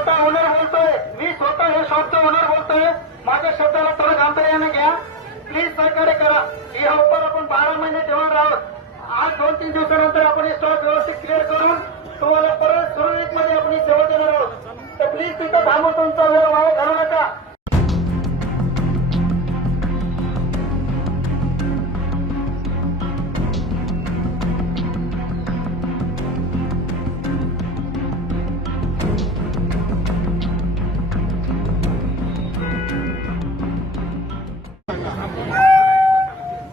स्वतः ओनर बोलतोय, मी स्वतः हे शॉपचा ओनर बोलतोय. माझ्या शब्दाला थोडं गांभीर्याने घ्या प्लीज, सहकार्य करा. या ऑफर आपण 12 महिने ठेवणार आहोत. आज 2-3 दिवसानंतर आपण हे स्टॉक व्यवस्थित क्लिअर करून तुम्हाला परत सुरळीत मध्ये आपण ही सेवा देणार आहोत. तर प्लीज तिथं थांबून तुमचा वेळ वाया घालू नका.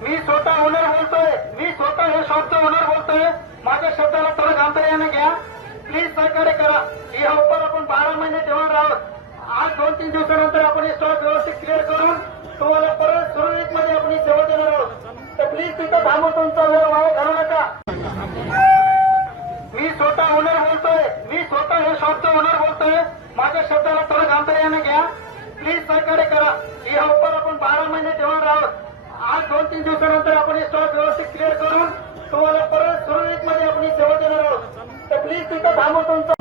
मी स्वतः ओनर बोलतोय, मी स्वतः हे शॉपचा ओनर बोलतोय. माझ्या शब्दाला थोडं गांभीर्याने घ्या प्लीज, सहकार्य करा. या ऑफर आपण 12 महिने ठेवणार आहोत. आज 2-3 दिवसानंतर आपण हे स्टॉक व्यवस्थित क्लिअर करून तुम्हाला परत सुरळीत मध्ये आपण ही सेवा देणार आहोत. तर प्लीज तिथं थांबून तुमचा वेळ वाया घालू नका. मी स्वतः ओनर बोलतोय, मी स्वतः हे शॉपचा ओनर बोलतोय. माझ्या शब्दाला थोडं गांभीर्याने घ्या प्लीज, सहकार्य करा. या ऑफर आपण 12 महिने ठेवणार आहोत. आज 2-3 दिवसानंतर आपण हे स्टॉक व्यवस्थित क्लिअर करून तुम्हाला परत सुरळीत मध्ये आपण ही सेवा देणार आहोत. तर प्लीज तिथं थांबून तुमचा.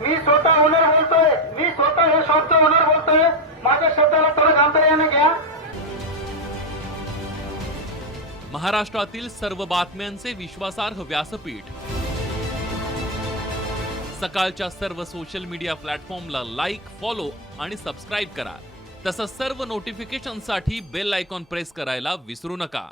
मी स्वतः ओनर बोलतोय, मी स्वतः हे शॉपचा ओनर बोलतोय. माझ्या शब्दाला थोडं गांभीर्याने घ्या. महाराष्ट्रातील सर्व बातम्यांचे विश्वासार्ह व्यासपीठ. सकाळच्या सर्व सोशल मीडिया प्लॅटफॉर्मला लाईक, फॉलो आणि सबस्क्राईब करा. तसंच सर्व नोटिफिकेशनसाठी बेल आयकॉन प्रेस करायला विसरू नका.